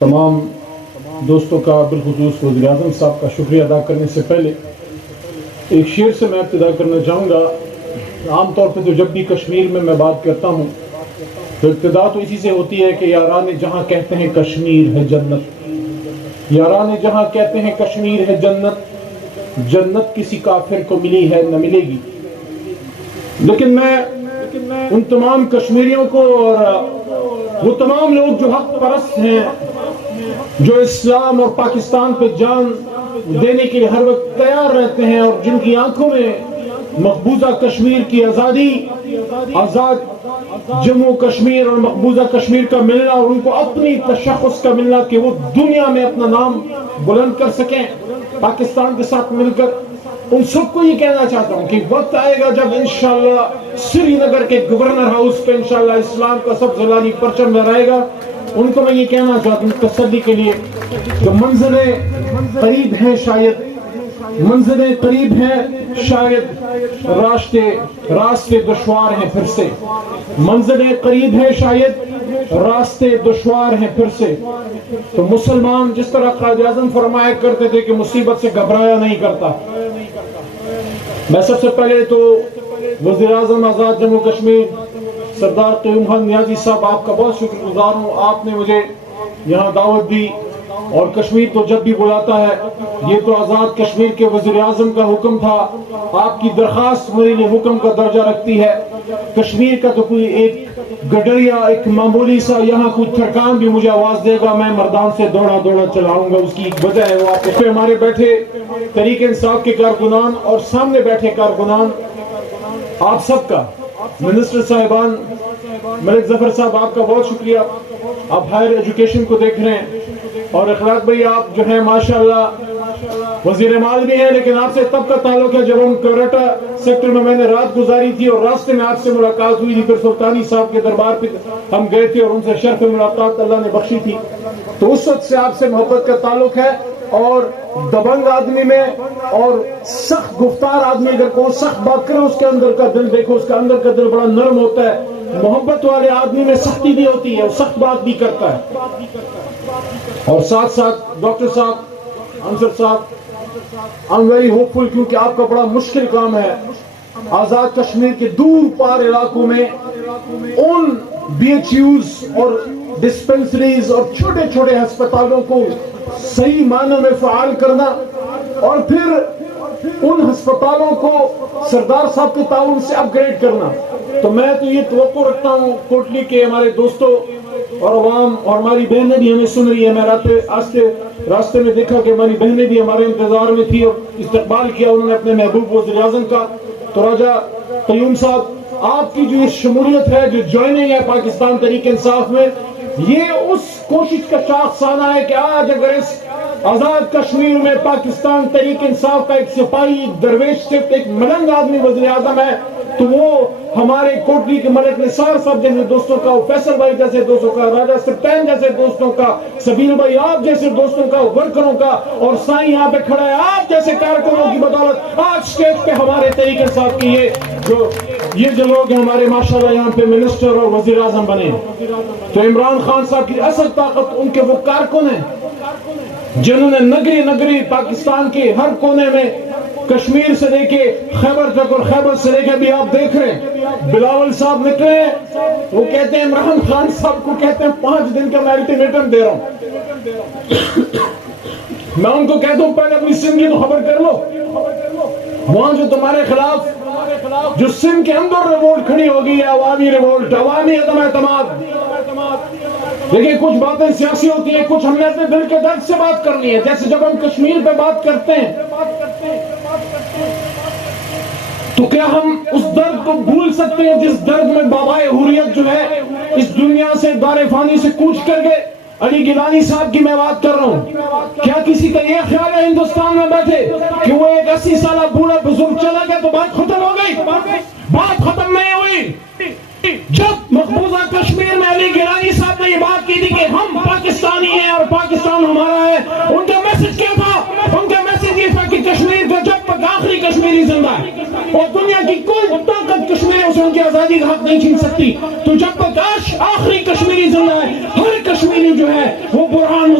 تمام دوستوں کا بالخصوص وزیر اعظم صاحب کا شکریہ ادا کرنے سے پہلے ایک شعر سے میں ابتدا کرنا چاہوں گا۔ عام طور پہ تو جب بھی کشمیر میں بات کرتا ہوں تو ابتدا تو اسی سے ہوتی ہے کہ یاران جہاں کہتے ہیں کشمیر ہے جنت، یاران جہاں کہتے ہیں کشمیر ہے جنت، جنت کسی کافر کو ملی ہے نہ ملے گی۔ لیکن میں ان تمام کشمیریوں کو اور وہ تمام لوگ جو حق پرست ہیں، جو اسلام اور پاکستان پہ جان دینے کے لیے ہر وقت تیار رہتے ہیں اور جن کی آنکھوں میں مقبوضہ کشمیر کی آزادی، آزاد جموں کشمیر اور مقبوضہ کشمیر کا ملنا اور ان کو اپنی تشخص کا ملنا کہ وہ دنیا میں اپنا نام بلند کر سکیں پاکستان کے ساتھ مل کر، ان سب کو یہ کہنا چاہتا ہوں کہ وقت آئے گا جب انشاءاللہ سری نگر کے گورنر ہاؤس پہ انشاءاللہ اسلام کا سبز لانی پرچم لہرائے گا۔ ان کو میں یہ کہنا چاہتا ہوں تسلی کے لیے کہ منزلیں قریب ہیں، شاید منزلیں قریب ہیں، شاید راستے دشوار ہیں پھر سے، منزلیں قریب ہیں، شاید راستے دشوار ہیں پھر سے۔ تو مسلمان جس طرح قائد اعظم فرمایا کرتے تھے کہ مصیبت سے گھبرایا نہیں کرتا، میں سب سے پہلے تو وزیر اعظم آزاد جموں کشمیر سردار قیوم خان نیازی صاحب آپ کا بہت شکر گزار ہوں۔ آپ نے مجھے یہاں دعوت دی اور کشمیر تو جب بھی بلاتا ہے، یہ تو آزاد کشمیر کے وزیر اعظم کا حکم تھا، آپ کی درخواست میرے لیے حکم کا درجہ رکھتی ہے۔ کشمیر کا تو کوئی ایک گڈریا، ایک معمولی سا یہاں کوئی تھرکان بھی مجھے آواز دے گا، میں مردان سے دوڑا چلاؤں گا۔ اس کی ایک وجہ ہے، وہ آپ پہ ہمارے بیٹھے تحریک انصاف کے کارکنان اور سامنے بیٹھے کارکنان، آپ سب کا، منسٹر صاحبان، ملک ظفر صاحب آپ کا بہت شکریہ۔ آپ ہائر ایجوکیشن کو دیکھ رہے ہیں اور اخلاق بھائی آپ جو ہیں ماشاءاللہ وزیر مال بھی ہیں، لیکن آپ سے تب کا تعلق ہے جب ہم کوراٹا سیکٹر میں نے رات گزاری تھی اور راستے میں آپ سے ملاقات ہوئی تھی، پھر سلطانی صاحب کے دربار پہ ہم گئے تھے اور ان سے شرف ملاقات اللہ نے بخشی تھی، تو اس وقت سے آپ سے محبت کا تعلق ہے۔ اور دبنگ آدمی میں اور سخت گفتار آدمی اگر کوئی سخت بات کرے، اس کے اندر کا دل دیکھو، اس کا اندر کا دل بڑا نرم ہوتا ہے۔ محبت والے آدمی میں سختی بھی ہوتی ہے، سخت بات بھی کرتا ہے۔ اور ساتھ ساتھ ڈاکٹر صاحب، انصر صاحب، I'm very hopeful کیونکہ آپ کا بڑا مشکل کام ہے آزاد کشمیر کے دور پار علاقوں میں ان بی ایچ یوز اور ڈسپنسریز اور چھوٹے چھوٹے ہسپتالوں کو صحیح معنوں میں فعال کرنا، اور پھر ان ہسپتالوں کو سردار صاحب کے تعاون سے اپ گریڈ کرنا۔ تو میں تو یہ توقع رکھتا ہوں کوٹلی کے ہمارے دوستوں اور عوام اور ہماری بہنیں بھی ہمیں سن رہی ہے، میں راستے میں دیکھا کہ ہماری بہنیں بھی ہمارے انتظار میں تھی اور استقبال کیا انہوں نے اپنے محبوب وزیر اعظم کا۔ تو راجہ قیوم صاحب، آپ کی جو شمولیت ہے، جو جوائننگ ہے پاکستان تحریک انصاف میں، یہ اس کوشش کا شاخ سانہ ہے کہ آج اگر اس آزاد کشمیر میں پاکستان تحریک انصاف کا ایک سپاہی، ایک درویش، صرف ایک ملنگ آدمی وزیر اعظم ہے، تو وہ ہمارے کوٹلی کے ملک نثار صاحب جیسے دوستوں کا، فیصل بھائی جیسے دوستوں کا، راجہ سپتین جیسے دوستوں کا، سبیل بھائی آپ جیسے دوستوں کا، ورکروں کا، اور سائیں یہاں پہ کھڑا ہے آپ جیسے کارکنوں کی بدولت آج اسٹیج پہ ہمارے تحریک انصاف کی یہ جو لوگ ہیں ہمارے ماشاءاللہ یہاں پہ منسٹر اور وزیر اعظم بنے۔ تو عمران خان صاحب کی اصل طاقت ان کے وہ کارکن ہیں جنہوں نے نگری پاکستان کے ہر کونے میں، کشمیر سے لے کے خیبر تک اور خیبر سے لے کے بھی آپ دیکھ رہے ہیں، بلاول صاحب نکلے ہیں، وہ کہتے ہیں عمران خان صاحب کو کہتے ہیں 5 دن کا میں الٹیمیٹم دے رہا ہوں۔ میں ان کو کہتا ہوں پہلے اپنی سندھ کی تو خبر کر لو، وہاں جو تمہارے خلاف جو سندھ کے اندر ریوولٹ کھڑی ہوگی ہے، عوامی ریوولٹ، عوامی عدم اعتماد۔ دیکھیں کچھ باتیں سیاسی ہوتی ہیں، کچھ ہم نے اپنے دل کے درد سے بات کرنی ہے۔ جیسے جب ہم کشمیر پہ بات کرتے ہیں تو کیا ہم اس درد کو بھول سکتے ہیں جس درد میں بابائے حریت جو ہے اس دنیا سے دار فانی سے کوچ کر گئے؟ علی گیلانی صاحب کی میں بات کر رہا ہوں، کیا کسی کا یہ خیال ہے ہندوستان میں بیٹھے کہ وہ ایک 80 سالہ بوڑھا بزرگ چلا گیا تو بات ختم ہو گئی؟ بات ختم نہیں ہوئی۔ جب مقبوضہ کشمیر میں علی گیلانی صاحب نے یہ بات کی تھی کہ ہم پاکستانی ہیں اور پاکستان ہمارا ہے، ان کا میسج کیا تھا؟ ان کا میسج یہ تھا کہ کشمیر کو جب تک آخری کشمیری زندہ ہے اور دنیا کی کوئی طاقت کشمیریوں سے ان کی آزادی کا حق نہیں چھین سکتی، تو جب تک آخری کشمیری زندہ ہے، ہر کشمیری جو ہے وہ برہان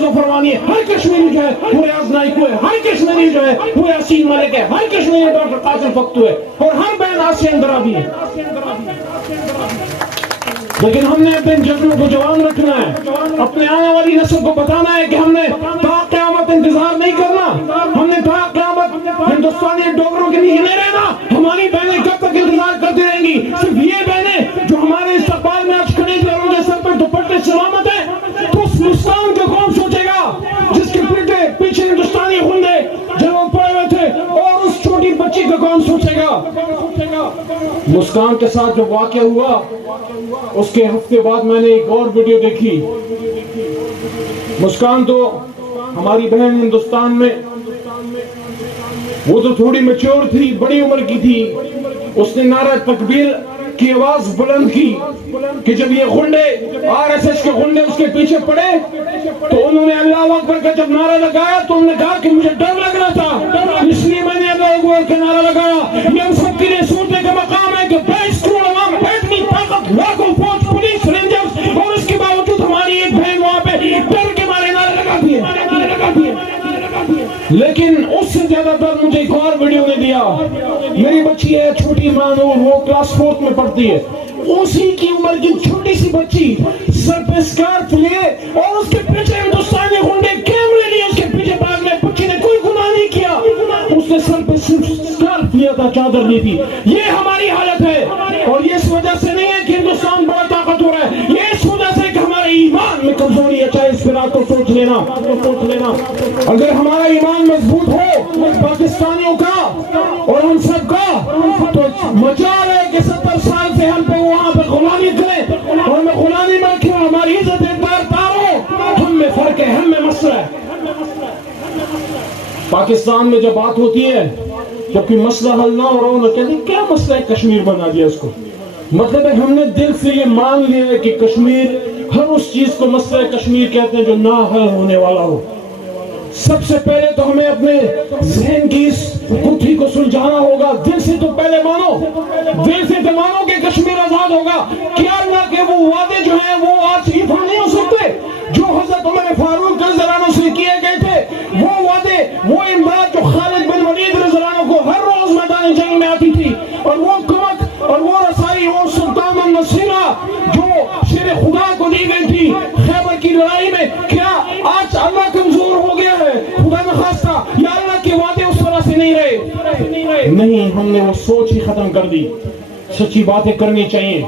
ہر کشمیری جو ہے وہ ریاض نائکو ہے، ہر کشمیری جو ہے وہ یاسین ملک ہے، ہر کشمیری ڈاکٹر قاسم فختو ہے، اور ہر بہن آسیہ اندرابی ہے. لیکن ہم نے اپنے جذبوں کو جوان رکھنا ہے، اپنے آنے والی نسل کو بتانا ہے کہ ہم نے تا قیامت انتظار نہیں کرنا، ہم نے تا قیامت ہندوستانی ڈوگروں کے لیے نہیں رہنا. ہماری بہنیں کب تک انتظار کرتی رہیں گی؟ صرف یہ بہنیں جو ہمارے استقبال میں آج کھڑی تھی اور ان کے سر پر دوپٹے سلامت ہیں، تو اس مسکان کا کون سوچے گا جس کے پیچھے ہندوستانی ہنڈے جب وہ پڑے ہوئے تھے، اور اس چھوٹی بچی کا کون سوچے گا؟ مسکان کے ساتھ جو واقعہ ہوا اس کے ہفتے بعد میں نے ایک اور ویڈیو دیکھی. مسکان تو ہماری بہن ہندوستان میں، وہ تو تھوڑی میچور تھی، بڑی عمر کی تھی. اس نے نعرہ تکبیر کی آواز بلند کی کہ جب یہ غنڈے RSS کے غنڈے اس کے پیچھے پڑے تو انہوں نے اللہ اکبر کا جب نعرہ لگایا تو انہوں نے کہا کہ مجھے ڈر لگ رہا تھا، اس لیے میں نے اللہ اکبر کا نعرہ لگایا. یہ ہم سب کے لیے سوچنے کا مقام ہے کہ 22 کروڑ عوام، ایٹمی طاقت، لاکھوں فوج، پولیس، رینجرز، اور اس کے باوجود ہماری ایک بہن وہاں پہ ڈر کے مارے نعرے لگاتی ہے. لیکن اس سے زیادہ ڈر مجھے ایک اور ویڈیو نے دیا. میری بچی ہے چھوٹی عمران، وہ کلاس 4 میں پڑھتی ہے. اسی کی عمر کی چھوٹی سی بچی سر پہ اسکارف لیے اور اس کے پیچھے ہندوستانی غنڈے کیمرے لیے اس کے پیچھے بھاگ گئے. بچی نے کوئی گناہ نہیں کیا، اس نے سر پہ صرف اسکارف لیا تھا، چادر لی تھی. یہ ہماری حالت ہے، اور یہ اس وجہ سے نہیں ہے کہ ہندوستان بڑا طاقتور ہے، یہ اس وجہ سے کہ ہمارے ایمان میں کمزوری ہے. چاہے اس پہ رات کو سوچ لینا. اگر ہمارا ایمان مضبوط ہو پاکستانیوں کا اور ہم سب کا، تو مجال ہے کہ 70 سال سے ہم پہ وہاں پہ غلامی کریں، اور ہمیں غلامی میں رکھیں، ہماری عزت دار ہو. ہم میں فرق ہے، ہم میں مسئلہ ہے. پاکستان میں جب بات ہوتی ہے، جب کوئی مسئلہ حل نہ ہو رہا ہو، نہ کہتے ہیں کیا مسئلہ ہے، کشمیر بنا دیا اس کو. مطلب ہے ہم نے دل سے یہ مان لیا ہے کہ کشمیر، ہر اس چیز کو مسئلہ کشمیر کہتے ہیں جو نہ حل ہونے والا ہو. سب سے پہلے تو ہمیں اپنے ذہن کی اس گتھی کو سلجھانا ہوگا. دل سے تو پہلے مانو، دل سے تو مانو کہ کشمیر آزاد ہوگا. کیا اللہ کے وہ وعدے جو ہیں وہ آج ایفا نہیں ہو سکتے جو حضرت عمر فاروق رضی اللہ عنہ سے کیے گئے تھے. وہ وعدے، وہ امداد جو خالد بن ولید رضی اللہ عنہ کو ہر روز میدان جنگ میں آتی تھی، اور وہ قوت اور وہ رسائی، وہ سلطان النصیرہ جو شیر خدا کو دی گئی تھی خیبر کی لڑائی میں، کیا آج اللہ کمزور ہو گیا ہے؟ خدا نخواستہ یا اللہ کے وعدے اس طرح سے نہیں رہے. نہیں، ہم نے وہ سوچ ہی ختم کر دی. سچی باتیں کرنی چاہیے.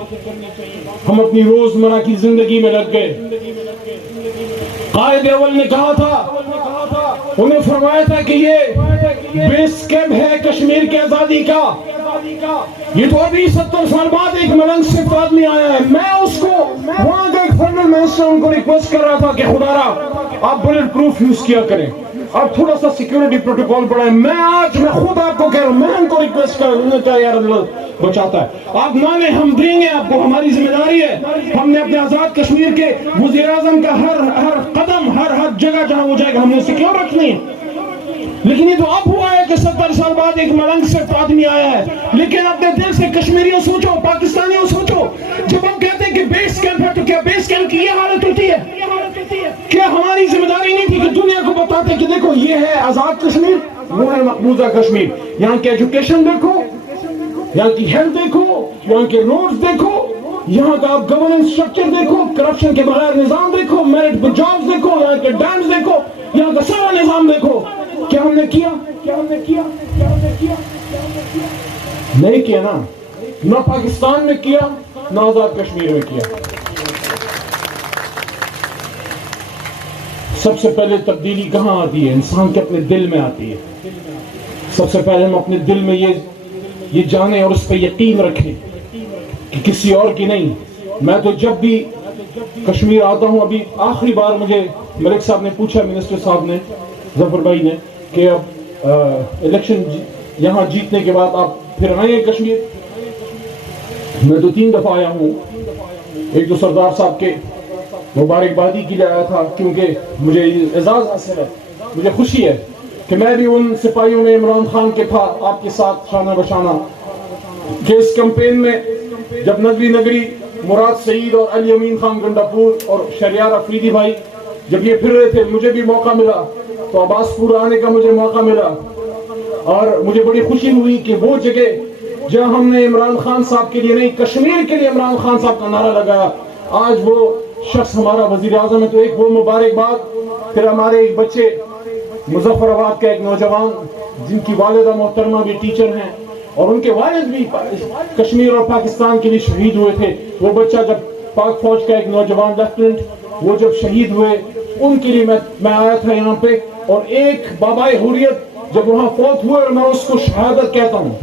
ہم اپنی روزمرہ کی زندگی میں لگ گئے. قائد اول نے کہا تھا، انہیں فرمایا تھا کہ یہ بیس کیمپ ہے کشمیر کی آزادی کا. یہ تو ابھی 70 سال بعد ایک ملنگ صرف آدمی آیا ہے. میں اس کو وہاں کا ایک فرنل منسٹر ان کو ریکویسٹ کر رہا تھا کہ خدا را آپ بلٹ پروف یوز کیا کریں، آپ تھوڑا سا سیکیورٹی پروٹوکول بڑھائیں. میں خود آپ کو کہہ رہا ہوں، میں ان کو ریکویسٹ کر رہا ہوں. انہوں نے کہا یار اللہ بچاتا ہے، آپ مانگیں ہم دیں گے آپ کو، ہماری ذمہ داری ہے. ہم نے اپنے آزاد کشمیر کے وزیر اعظم کا ہر قدم، ہر جگہ جہاں وہ جائے گا ہم نے سیکیور رکھنی ہے. لیکن یہ تو اب ہوا ہے کہ 70 سال بعد ایک ملنگ صرف آدمی آیا ہے. لیکن اپنے دل سے کشمیریوں سوچو، پاکستانیوں سوچو، جب ہم کہتے ہیں کہ بیس کیمپ ہے تو کیا بیس کیمپ کی یہ حالت ہوتی ہے؟ کیا ہماری ذمہ داری نہیں تھی کہ دنیا کو بتاتے کہ دیکھو یہ ہے آزاد کشمیر، وہ ہے مقبوضہ کشمیر. یہاں کی ایجوکیشن دیکھو، یہاں کی ہیلتھ دیکھو، یہاں کے روڈز دیکھو، یہاں کا آپ گورننس سٹرکچر دیکھو، کرپشن کے بغیر نظام دیکھو، میرٹ پہ جابز دیکھو، یہاں کے ڈیمز دیکھو، یہاں کا سارا نظام دیکھو. کیا ہم نے کیا؟ نہیں کیا نا. نہ پاکستان میں کیا، نہ آزاد کشمیر میں کیا. سب سے پہلے تبدیلی کہاں آتی ہے؟ انسان کے اپنے دل میں آتی ہے. سب سے پہلے ہم اپنے دل میں یہ جانیں اور اس پہ یقین رکھیں کہ کسی اور کی نہیں. میں تو جب بھی کشمیر آتا ہوں، ابھی آخری بار مجھے ملک صاحب نے پوچھا، منسٹر صاحب نے، ظفر بھائی نے، کہ اب الیکشن یہاں جیتنے کے بعد آپ پھر آئیں گے کشمیر. میں تو 3 دفعہ آیا ہوں. ایک تو سردار صاحب کے مبارکبادی کے لیے آیا تھا، کیونکہ مجھے اعزاز حاصل ہے، مجھے خوشی ہے کہ میں بھی ان سپاہیوں میں عمران خان کے تھا آپ کے ساتھ شانہ بشانہ، کہ اس کمپین میں جب ندوی نگری مراد سعید اور علی امین خان گنڈا پور اور شہریار افریدی بھائی جب یہ پھر رہے تھے مجھے بھی موقع ملا تو عباس پور آنے کا مجھے موقع ملا اور مجھے بڑی خوشی ہوئی کہ وہ جگہ جہاں ہم نے عمران خان صاحب کے لیے نہیں کشمیر کے لیے عمران خان صاحب کا نعرہ لگایا آج وہ شخص ہمارا وزیر اعظم ہے. تو ایک وہ مبارکباد. پھر ہمارے ایک بچے مظفر آباد کا ایک نوجوان جن کی والدہ محترمہ بھی ٹیچر ہیں اور ان کے والد بھی کشمیر اور پاکستان کے لیے شہید ہوئے تھے. وہ بچہ جب پاک فوج کا ایک نوجوان لیفٹیننٹ وہ جب شہید ہوئے ان کے لیے میں آیا تھا یہاں پہ. اور ایک بابائے حریت جب وہاں فوت ہوئے اور میں اس کو شہادت کہتا ہوں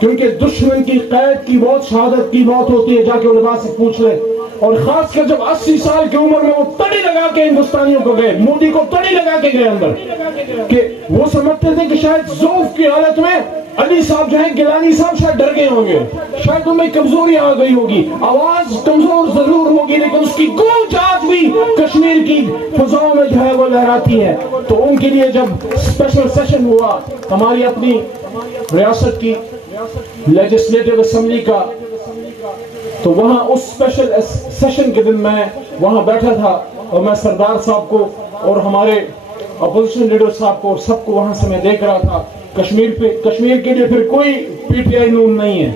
کیونکہ دشمن کی قید کی موت شہادت کی موت ہوتی ہے. جا کے علماء سے پوچھ لے. اور خاص کر جب 80 سال کی عمر میں وہ تڑی لگا کے ہندوستانیوں کو گئے مودی کو تڑی لگا کے گئے اندر کہ وہ سمجھتے تھے کہ شاید ذوف کی حالت میں علی صاحب جو ہیں گیلانی صاحب شاید ڈر گئے ہوں گے شاید ان میں کمزوری آ گئی ہوگی آواز کمزور ضرور ہوگی لیکن اس کی گونج آج بھی کشمیر کی فضاؤں میں جو ہے وہ لہراتی ہے. تو ان کے لیے جب اسپیشل سیشن ہوا ہماری اپنی ریاست کی لیجسلیٹو اسمبلی کا تو وہاں اس اسپیشل سیشن کے دن میں وہاں بیٹھا تھا اور میں سردار صاحب کو اور ہمارے اپوزیشن لیڈر صاحب کو اور سب کو وہاں سے میں دیکھ رہا تھا. کشمیر کے لیے پھر کوئی پی ٹی آئی نون نہیں ہے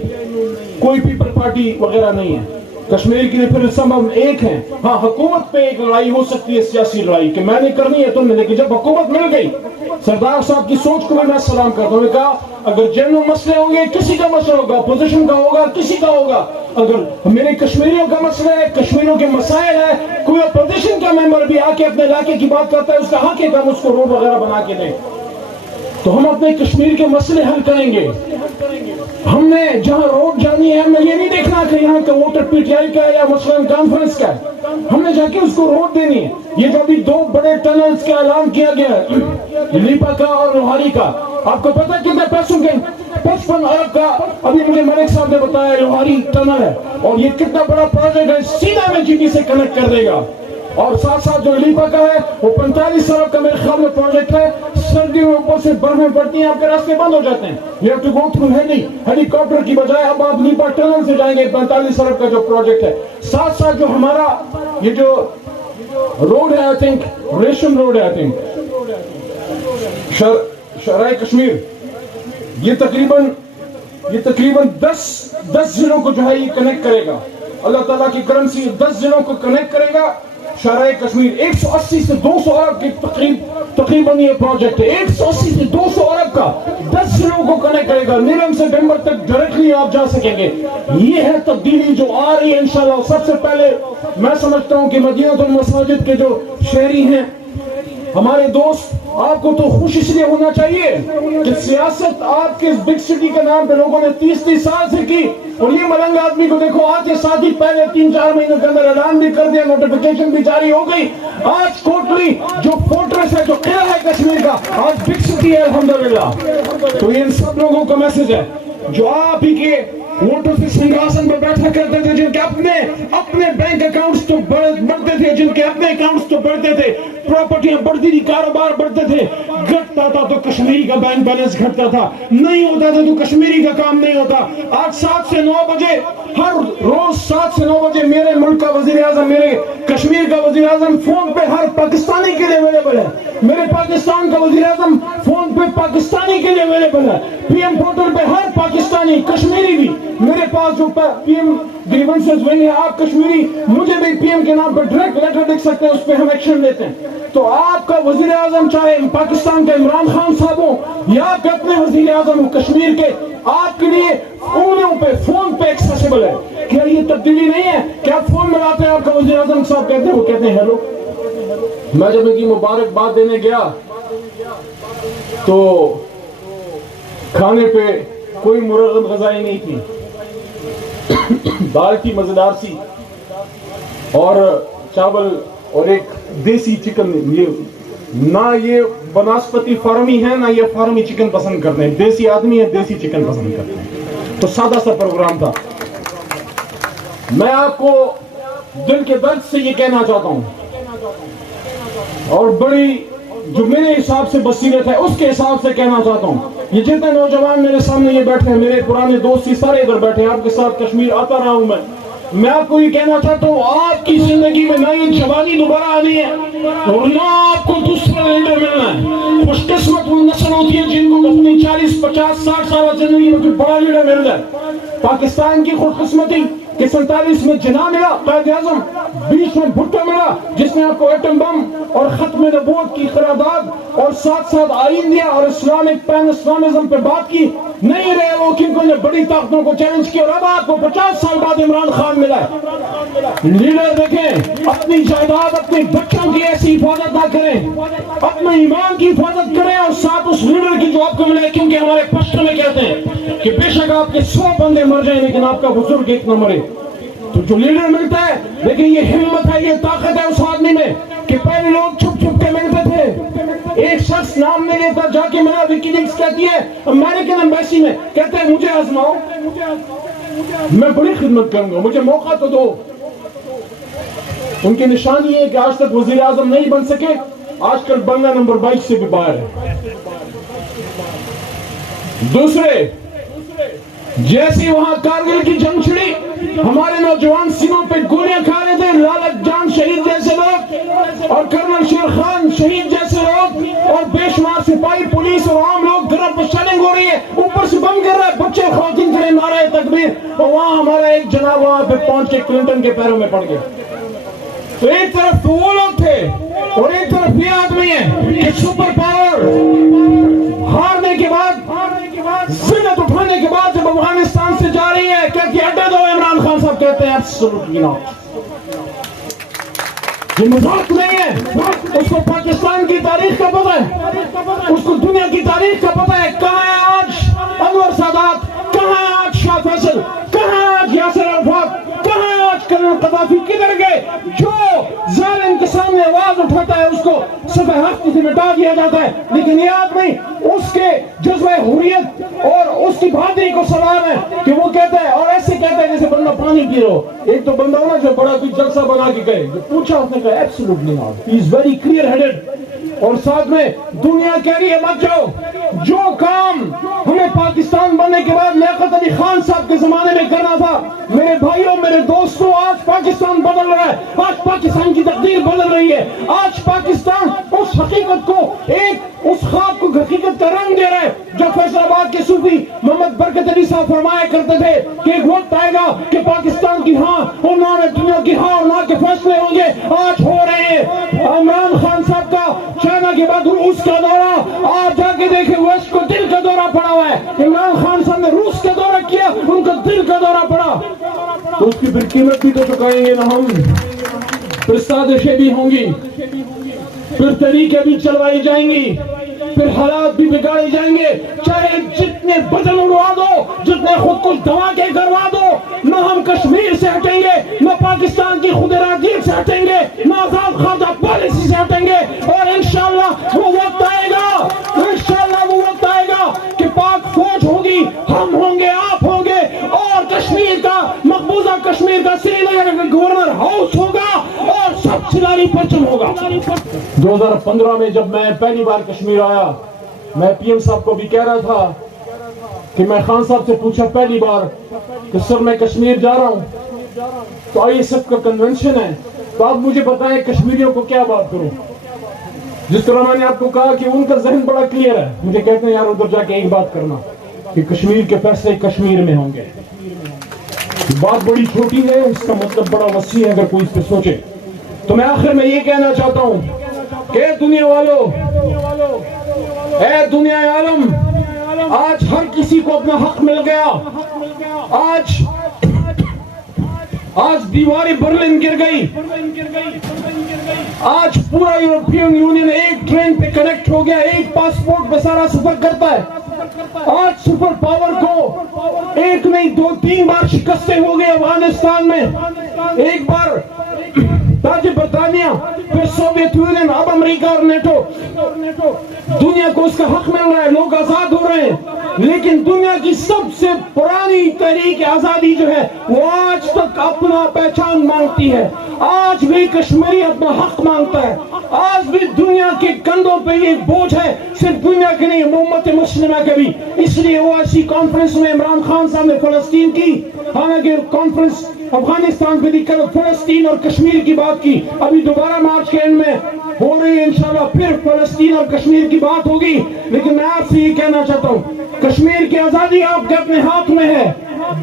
کوئی پیپل پارٹی وغیرہ نہیں ہے. کشمیر کے لیے پھر سب ہم ایک ہیں. ہاں حکومت پہ ایک لڑائی ہو سکتی ہے سیاسی لڑائی کہ میں نے کرنی ہے تم نے لیکن جب حکومت مل گئی سردار صاحب کی سوچ کو بھی میں سلام کرتا ہوں. کہا اگر جنرل مسئلے ہوں گے کسی کا مسئلہ ہوگا اپوزیشن کا ہوگا کسی کا ہوگا اگر میرے کشمیریوں کا مسئلہ ہے کشمیریوں کے مسائل ہے کوئی اپوزیشن کا ممبر بھی آ کے اپنے علاقے کی بات کرتا ہے اس کا حق ہے کہ ہم اس کو روڈ وغیرہ بنا کے دیں. تو ہم اپنے کشمیر کے مسئلے حل کریں گے. ہم نے جہاں روڈ جانی ہے ہمیں یہ نہیں دیکھنا کہ یہاں کا ووٹر پی ٹی آئی کا ہے یا مسلم کانفرنس کا ہے. ہم نے جا کے اس کو روڈ دینی ہے. یہ جو ابھی 2 بڑے ٹنلز کا اعلان کیا گیا ہے لیپا کا اور لوہاری کا آپ کو پتہ کتنے پیسوں کے 55 ارب کا ابھی مجھے ملک صاحب نے بتایا لوہاری ٹنل ہے اور یہ کتنا بڑا پروجیکٹ ہے سیدھا میں جی ٹی سے کنیکٹ کر دے گا. اور ساتھ ساتھ جو لیپا کا ہے وہ 45 ارب کا میرے خیال میں پروجیکٹ ہے. سردیوں میں اوپر سے برفیں پڑتی ہیں آپ کے راستے بند ہو جاتے ہیں you have to go through Halley copter کی بجائے اب آپ لیپا ٹنل سے جائیں گے 45 ارب کا جو پروجیکٹ ہے. ساتھ ساتھ جو ہمارا یہ جو روڈ ہے آئی تھنک ریشم روڈ ہے آئی تھنک شرائع کشمیر یہ تقریباً 10 ضلعوں کو جو ہے یہ کنیکٹ کرے گا. اللہ تعالیٰ کی کرم سے 10 ضلعوں کو کنیکٹ کرے گا. شرائع کشمیر 180 سے 200 ارب کی تقریباً یہ پروجیکٹ ہے 180 سے 200 ارب کا 10 ضلعوں کو کنیکٹ کرے گا. نیلم سے ڈمبر تک ڈائریکٹلی آپ جا سکیں گے. یہ ہے تبدیلی جو آ رہی ہے انشاءاللہ. سب سے پہلے میں سمجھتا ہوں کہ مدینہ المساجد کے جو شہری ہیں ہمارے دوست آپ کو تو خوش اس لیے ہونا چاہیے کہ سیاست آپ کے بگ سٹی کے نام پہ لوگوں نے 30 سال سے کی اور یہ ملنگ آدمی کو دیکھو آج کے ساتھ ہی پہلے 3-4 مہینوں کے اندر اعلان بھی کر دیا نوٹیفیکیشن بھی جاری ہو گئی. آج کوٹلی جو فورٹریس ہے جو قلعہ ہے کشمیر کا آج بگ سٹی ہے الحمدللہ. تو یہ ان سب لوگوں کا میسج ہے جو آپ ہی کے ووٹوں سے سنگھاسن پر بیٹھا کرتے تھے جن کے اپنے بینک اکاؤنٹس تو بڑھتے تھے جن کے اپنے اکاؤنٹس تو بڑھتے تھے پراپرٹیاں بڑھتی تھی کاروبار بڑھتے تھے. گھٹتا تھا تو کشمیری کا بینک بیلنس گھٹتا تھا نہیں ہوتا تھا تو کشمیری کا کام نہیں ہوتا. آج 7 سے 9 بجے ہر روز 7 سے 9 بجے میرے ملک کا وزیر اعظم میرے کشمیر کا وزیر اعظم فون پہ ہر پاکستانی کے لیے اویلیبل ہے. میرے پاکستان کا وزیر اعظم فون پہ پاکستانی کے لیے اویلیبل ہے. پی ایم پورٹل پہ ہر پاکستانی کشمیری بھی میرے پاس جو پی ایم گریونسز ہوئی ہیں آپ کشمیری مجھے بھی پی ایم کے نام پر ڈائریکٹ لیٹر لکھ سکتے ہیں اس پہ ہم ایکشن لیتے ہیں. تو آپ کا وزیر اعظم چاہے پاکستان کا عمران خان صاحب ہو یا آپ کے اپنے وزیر اعظم ہو کشمیر کے آپ کے لیے انگلیوں پہ فون پہ ایکسیسیبل ہے. کیا یہ تبدیلی نہیں ہے کہ آپ فون ملاتے ہیں آپ کا وزیر اعظم صاحب کہتے ہیں وہ کہتے ہیں ہیلو. میں جب ان کی مبارکباد دینے گیا تو کھانے پہ کوئی مرغن غذائی نہیں تھی. دال کی مزیدار سی اور چاول اور ایک دیسی چکن. نہ یہ بناسپتی فارمی ہے نہ یہ فارمی چکن پسند کرتے ہیں. دیسی آدمی ہے دیسی چکن پسند کرتے ہیں. تو سادہ سا پروگرام تھا. میں آپ کو دل کے درد سے یہ کہنا چاہتا ہوں اور بڑی جو میرے حساب سے بصیرت ہے اس کے حساب سے کہنا چاہتا ہوں. یہ جتنے نوجوان میرے سامنے یہ بیٹھے ہیں میرے پرانے دوست یہ سارے ادھر بیٹھے ہیں آپ کے ساتھ کشمیر آتا رہا ہوں میں. میں آپ کو یہ کہنا چاہتا ہوں آپ کی زندگی میں نہ یہ جوانی دوبارہ آنی ہے اور نہ آپ کو دوسرا لیڈر ملنا ہے. خوش قسمت وہ نسل ہوتی ہے جن کو اپنی 40 50 60 سال زندگی میں کوئی بڑا لیڈر مل جائے. پاکستان کی خوش قسمتی کہ 47 میں جناح ملا قائد اعظم, 20 میں بھٹو ملا جس نے آپ کو ایٹم بم اور ختم نبوت کی قرارداد اور ساتھ ساتھ آئین دیا اور اسلامک پین اسلامزم پہ بات کی. نہیں رہے وہ کیونکہ انہیں بڑی طاقتوں کو چیلنج کیا اور اب آپ کو 50 سال بعد عمران خان ملا ہے. لیڈر دیکھیں اپنی جائیداد اپنے بچوں کی ایسی حفاظت نہ کریں, اپنے ایمان کی حفاظت کریں اور ساتھ اس لیڈر کی جو آپ کو ملے, کیونکہ ہمارے پشتو میں کہتے ہیں کہ بے شک آپ کے 100 بندے مر جائیں لیکن آپ کا بزرگ ایک نہ مرے. تو جو لیڈر ملتا ہے لیکن یہ ہمت ہے, یہ طاقت ہے اس آدمی میں کہ پہلے لوگ چھپ چھپ کے ملتے تھے. ایک شخص نام نہیں لیتا جا کے ملا, وکی لیکس کہتی ہے امریکن ایمبیسی میں, کہتے ہیں مجھے آزماؤ میں بڑی خدمت کروں گا, مجھے موقع تو دو. ان کی نشانی ہے کہ آج تک وزیر اعظم نہیں بن سکے, آج کل بننا نمبر 22 سے بھی باہر ہے. دوسرے جیسی وہاں کارگل کی جنگ چھڑی, ہمارے نوجوان سینوں پہ گولیاں کھا رہے تھے, لالچ جان شہید جیسے لوگ اور کرنل شیر خان شہید جیسے لوگ اور بے شمار سپاہی پولیس اور عام لوگ گھروں پر شیلنگ ہو رہی ہے, اوپر سے بم گر رہا ہے, بچے خواتین کھڑے نعرہ تکبیر, اور وہاں ہمارا ایک جناب وہاں پہ پہنچ کے کلنٹن کے پیروں میں پڑ گیا. تو ایک طرف تو وہ لوگ تھے اور ایک طرف یہ آدمی ہے کہ سپر پاور ہارنے کے بعد ذلت اٹھانے کے بعد جب افغانستان سے جا رہی ہے کہتی ہے اڈا دو. عمران خان صاحب کہتے ہیں ایبسولوٹلی ناٹ, یہ مذاق نہیں ہے. اس کو پاکستان کی تاریخ کا پتہ ہے, اس کو دنیا کی تاریخ کا پتہ ہے. کہاں ہے آج انور سادات, کہاں ہے آج شاہ فیصل, کہاں ہے آج یاسر عرفات, کہاں ہے آج کرنل قذافی, کدھر گئے؟ جو ظالم کے سامنے آواز اٹھاتا ہے اس کو صفحہ ہفتے سے مٹا دیا جاتا ہے. لیکن یہ آدمی اس کے جذبہ حریت اور اس کی بہادری کو سلام ہے کہ وہ کہتا ہے, اور ایسے کہتا ہے جیسے بندہ پانی پی رہو. ایک تو بندہ ہونا جو بڑا کوئی جلسہ بنا کے کہے, جو پوچھا اس نے کہا absolutely not, he is very clear headed. اور ساتھ میں دنیا کہہ رہی ہے مت جاؤ. جو کام ہمیں پاکستان بننے کے بعد لیاقت علی خان صاحب کے زمانے میں کرنا تھا, میرے بھائیوں میرے دوستوں, آج پاکستان بدل رہا ہے, آج پاکستان کی تقدیر بدل رہی ہے. آج پاکستان اس حقیقت کو, ایک اس خواب کو حقیقت کا رنگ دے رہا ہے جو فیصل آباد کے صوفی محمد برکت علی صاحب فرمایا کرتے تھے کہ ایک وقت آئے گا کہ پاکستان کی ہاں اور نہ میں دنیا کی ہاں اور نہ کے فیصلے ہوں گے. آج ہو رہے ہیں. عمران خان صاحب کا چائنا کے بعد روس کا دورہ, آپ جا کے دیکھیں ویسٹ کو دل کا دورہ پڑا ہوا ہے. عمران خان صاحب نے روس کا دورہ کیا, ان کا دل کا دورہ پڑا. تو اس کی پھر قیمت بھی تو چکائیں گے نا ہم, پھر سازشیں بھی ہوں گی, پھر طریقے بھی چلوائی جائیں گی, پھر حالات بھی بگاڑے جائیں گے. چاہے جتنے بدل اڑوا دو, جتنے خود کو دھماکے کروا دو, نہ ہم کشمیر سے ہٹیں گے, نہ پاکستان کی خود ارادیت سے ہٹیں گے, نہ آزاد خواجہ پالیسی سے ہٹیں گے. اور انشاءاللہ وہ وقت آئے گا, انشاءاللہ وہ وقت آئے گا کہ پاک فوج ہوگی, ہم ہوں گے, آپ ہوں گے, اور کشمیر کا, مقبوضہ کشمیر کا سری نگر کا گورنر ہاؤس ہوگا اور سب چلاری پرچم ہوگا. 2015 میں جب میں پہلی بار کشمیر آیا, میں پی ایم صاحب کو بھی کہہ رہا تھا کہ میں خان صاحب سے پوچھا پہلی بار کہ سر میں کشمیر جا رہا ہوں تو آئی ایس ایف کا کنونشن ہے, تو آپ مجھے بتائیں کشمیریوں کو کیا بات کروں. جس طرح میں نے آپ کو کہا کہ ان کا ذہن بڑا کلیئر ہے, مجھے کہتے ہیں یار ادھر جا کے ایک بات کرنا کہ کشمیر کے فیصلے کشمیر میں ہوں گے. بات بڑی چھوٹی ہے, اس کا مطلب بڑا وسیع ہے اگر کوئی اس پہ سوچے. تو میں آخر میں یہ کہنا چاہتا ہوں کہ دنیا والو, اے دنیا عالم, آج ہر کسی کو اپنا حق مل گیا. آج دیواریں برلن گر گئی, آج پورا یورپین یونین ایک ٹرین پہ کنیکٹ ہو گیا, ایک پاسپورٹ پہ سارا سفر کرتا ہے. آج سپر پاور کو ایک نہیں 2-3 بار شکستیں ہو گئے افغانستان میں. ایک بار تاج برطانیہ, پھر سوویت یونین, اب امریکہ اور نیٹو. دنیا کو اس کا حق مل رہا ہے, لوگ آزاد ہو رہے ہیں. لیکن دنیا کی سب سے پرانی تحریک آزادی جو ہے وہ آج تک اپنا پہچان مانگتی ہے. آج بھی کشمیری اپنا حق مانگتا ہے. آج بھی دنیا کے کندھوں پہ یہ بوجھ ہے, صرف دنیا کے نہیں, امت مسلمہ کے بھی. اس لیے وہ ایسی کانفرنس میں عمران خان صاحب نے فلسطین کی, حالانکہ کانفرنس افغانستان پہ نہیں، فلسطین اور کشمیر کی بات کی، ابھی دوبارہ مارچ کے اینڈ میں ہو رہی ہے انشاءاللہ، پھر فلسطین اور کشمیر کی بات ہوگی. لیکن میں آپ سے یہ کہنا چاہتا ہوں، کشمیر کی آزادی آپ کے اپنے ہاتھ میں ہے.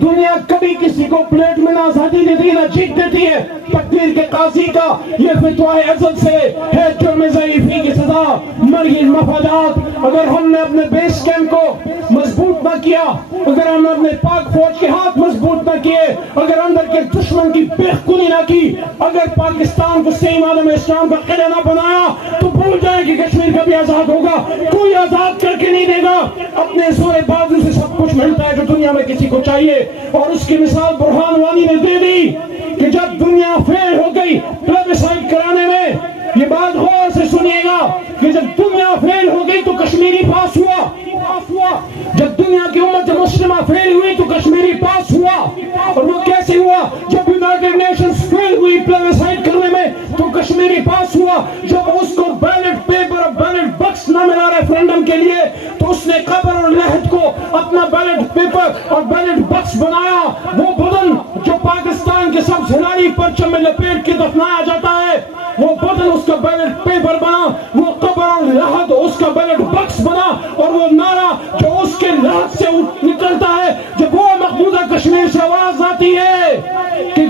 دنیا کبھی کسی کو پلیٹ میں نہ آزادی دیتی نہ جیت دیتی ہے. تقدیر کے قاضی کا یہ فتویٰ ازل سے ہے، جرم ضعیفی کی سزا مرگی مفادات. اگر ہم نے اپنے بیس کیمپ کو مضبوط نہ کیا، اگر ہم نے اپنے پاک فوج کے ہاتھ مضبوط نہ کیے، اگر اندر کے دشمن کی بےخونی نہ کی، اگر پاکستان کو صحیح معنی میں اسلام کا قلعہ نہ بنایا، تو بھول جائیں کہ کشمیر کبھی آزاد ہوگا. کوئی آزاد کر کے نہیں دے گا. اپنے زور بازو سے سب کچھ ملتا ہے جو دنیا میں کسی کو چاہیے. اور اس کی مثال برہان وانی نے دے دی کہ جب دنیا فیل ہو گئی پلیبسائٹ کرانے میں، یہ بات غور سے سنیے گا، کہ جب دنیا فیل ہو گئی تو کشمیری پاس ہوا. جب دنیا کی امت مسلمہ فیل ہوئی تو کشمیری پاس ہوا. اور وہ کیسے ہوا؟ جب یونائیٹڈ نیشنز فیل ہوئی پلیبسائٹ کرنے میں تو کشمیری پاس ہوا. جب اس کو بیلٹ پیپر اور بیلٹ بکس نہ ملا ریفرینڈم کے لیے تو اس نے قبر اور لحد کو اپنا بیلٹ پیپر اور بیلٹ بکس بنایا. وہ بدن جو پاکستان کے سب ہلالی پرچم میں لپیٹ کے دفنایا جاتا ہے، وہ بدن اس کا بیلٹ پیپر بنا، وہ قبر اور لحد اس کا بیلٹ بکس بنا. اور وہ نعرہ جو اس کے لحد سے نکلتا ہے، جب وہ مقبوضہ کشمیر سے آواز آتی ہے کہ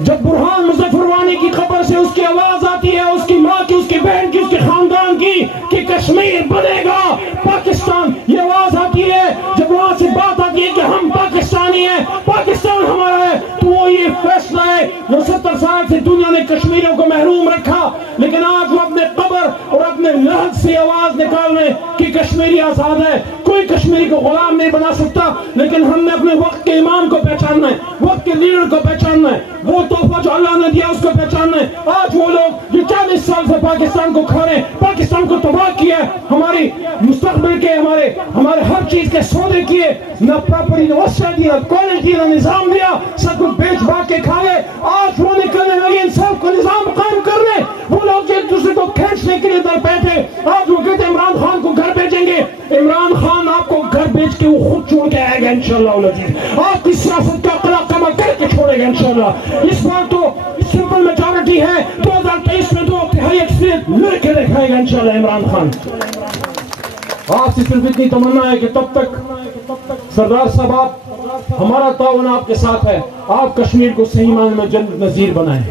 جب برہان مظفر وانی کی قبر سے اس کی آواز آتی ہے، اس کی ماں کی، اس کی بہن کی، اس کے خاندان کی، کہ کشمیر بنے گا پاکستان، یہ آواز آتی ہے. جب وہاں سے بات آتی ہے کہ ہم پاکستانی ہیں، پاکستان ہمارا ہے، تو وہ یہ فیصلہ ہے جو 70 سال سے دنیا نے کشمیریوں کو محروم رکھا. لیکن آج وہ اپنے قبر اور اپنے لحد سے آواز نکال رہے کہ کشمیری آزاد ہے. کوئی کشمیری کو غلام نہیں بنا سکتا. لیکن ہم نے اپنے وقت کے امام کو پہچاننا ہے، وقت کے لیڈر کو پہچاننا ہے، وہ تحفہ جو اللہ نے دیا اس کو پہچاننا ہے. آج وہ لوگ جو 40 سال سے پاکستان کو کھا رہے ہیں، پاکستان کو تباہ کیا ہے، ہماری مستقبل کے ہمارے ہر چیز کے سودے کیے، نہ پراپر یونیورسٹی دی، نہ کالج دی، نہ نظام دیا، سب کو بیچ باٹ کے کھا گئے. آج وہ نکلنے لگے ان سب کو نظام قائم کرنے. وہ لوگ ایک دوسرے کو کھینچنے کے لیے در بیٹھے. آج وہ کہتے ہیں عمران خان کو گھر بھیجیں گے. عمران خان آپ کو گھر بھیج کے وہ خود چھوڑ کے آئے گا انشاءاللہ العزیز. آپ کی سیاست کا قلع کما کر کے چھوڑے گا انشاءاللہ. اس بار تو سمپل میجورٹی ہے، 2023 میں 2/3 اکثریت لڑ کے دکھائے گا انشاءاللہ عمران خان. آپ سے صرف اتنی تمنا ہے کہ تب تک سردار صاحب ہمارا تعاون آپ کے ساتھ ہے. آپ کشمیر کو صحیح معنی میں جنت نظیر بنائیں.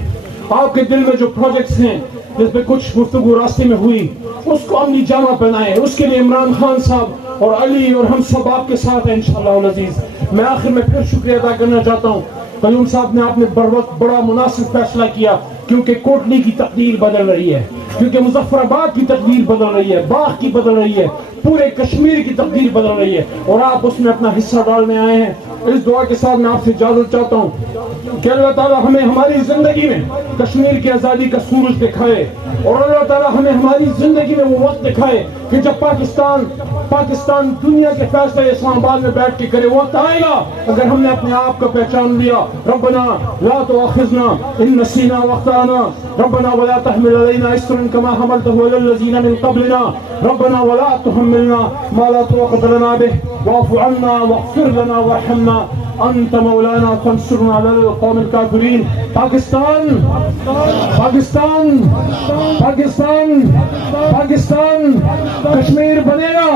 آپ کے دل میں جو پروجیکٹس ہیں جس پہ کچھ گفتگو راستے میں ہوئی، اس کو عملی جامہ پہنائیں. اس کے لیے عمران خان صاحب اور علی اور ہم سب آپ کے ساتھ ہیں انشاءاللہ العزیز. میں آخر میں پھر شکریہ ادا کرنا چاہتا ہوں. قیوم صاحب نے آپ نے بر وقت بڑا مناسب فیصلہ کیا، کیونکہ کوٹلی کی تقدیر بدل رہی ہے، کیونکہ مظفر آباد کی تقدیر بدل رہی ہے، باغ کی بدل رہی ہے، پورے کشمیر کی تقدیر بدل رہی ہے، اور آپ اس میں اپنا حصہ ڈالنے آئے ہیں. اس دعا کے ساتھ میں آپ سے اجازت چاہتا ہوں کہ اللہ تعالیٰ ہمیں ہماری زندگی میں کشمیر کی آزادی کا سورج دکھائے، اور اللہ تعالیٰ ہمیں ہماری زندگی میں وہ وقت دکھائے کہ جب پاکستان دنیا کے فیصلے اسلام آباد میں بیٹھ کے کرے. وقت آئے گا اگر ہم نے اپنے آپ کو پہچان لیا. ربنا لا تؤاخذنا ان نسینا واخطأنا، ربنا ولا تحمل علينا اصرا كما حملته على الذين من قبلنا، ربنا ولا تحملنا ما لا طاقة لنا به، واعف عنا واغفر لنا وارحمنا انت مولانا فانصرنا على القوم الكافرين. پاکستان پاکستان پاکستان پاکستان کشمیر بنے گا،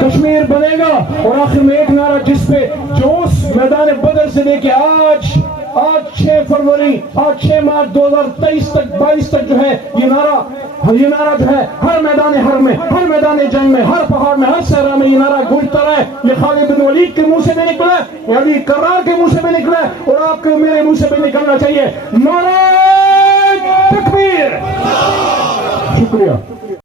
کشمیر بنے گا. اور آخر میں ایک نعرہ جس پہ جو اس میدان بدر سے لے کے آج 6 فروری، آج 6 مارچ 2023 تک 22 تک جو ہے یہ نعرہ جو ہے ہر میدان حرم میں، ہر میدان جنگ میں، ہر پہاڑ میں، ہر صحرا میں یہ نعرہ گونجتا رہا ہے. یہ خالد بن ولید کے منہ سے بھی نکلا ہے، علی کرار کے منہ سے بھی نکلا ہے، اور آپ کے میرے منہ سے بھی نکلنا چاہیے. نعرہ تکبیر. شکریہ.